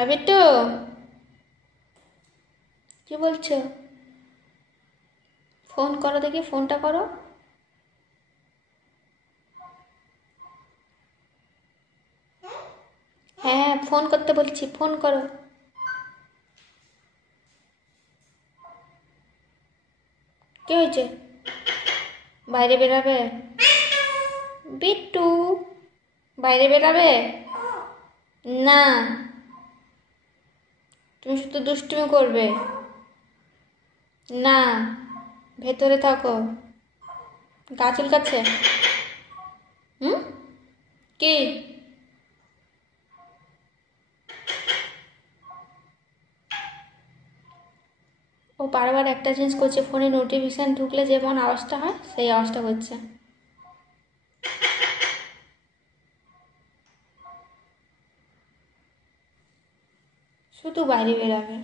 আর বিট্টু, কি বলছো? ফোন করো দেখি, ফোনটা করো। হ্যাঁ, ফোন করতে বলছি, ফোন করো। কি হয়েছে? বাইরে বেরাবে? বিট্টু, বাইরে বেরাবে? না, তুমি শুধু দুষ্টুমি করবে। না, ভেতরে থাকো। গা চুলকাচ্ছে? হুম, কি? ও বারবার একটা জিনিস করছে, ফোনে নোটিফিকেশান ঢুকলে যেমন আওয়াজটা হয় সেই আওয়াজটা করছে। শুধু বাইরে বেরাবে।